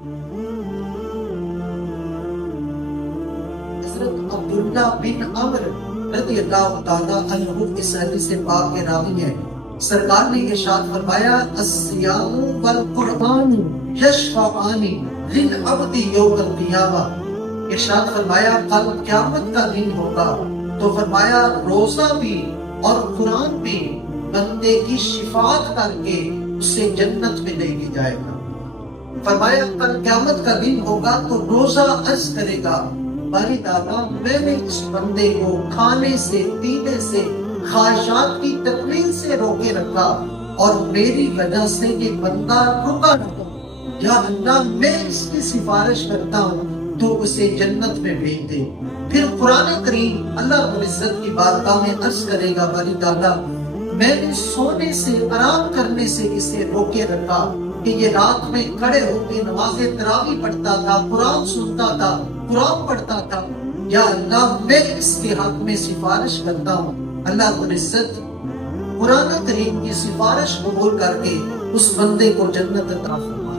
حضرت عبداللہ بن عمر رضی اللہ تعالیٰ عنہ اس حدیث پاک کے راوی ہیں، سرکار نے ارشاد فرمایا الصیام والقرآن یشفعان للعبد یوم القیامہ۔ ارشاد فرمایا کل قیامت کا دن ہوگا تو فرمایا روزہ بھی اور قرآن بھی بندے کی شفاعت کر کے اسے جنت میں لے کے جائے گا۔ فرمایا کل قیامت کا دن ہوگا تو روزہ عرض کرے گا باری تعالیٰ میں نے اس بندے کو کھانے سے پینے سے خواہشات کی تکمیل سے روکے رکھا اور میری وجہ سے یہ بندہ رکا رہا، یا اللہ میں اس کی سفارش کرتا ہوں تو اسے جنت میں بھیج دے۔ پھر قرآن کریم اللہ رب العزت کی بارگاہ میں عرض کرے گا باری تعالیٰ میں نے سونے سے آرام کرنے سے اسے روکے رکھا کہ یہ رات میں کھڑے ہو کے نماز تراویح پڑھتا تھا، قرآن سنتا تھا، قرآن پڑھتا تھا، یا اللہ میں اس کے حق میں سفارش کرتا ہوں۔ اللہ رب العزت قرآن کریم کی سفارش قبول کر کے اس بندے کو جنت عطا فرمائے۔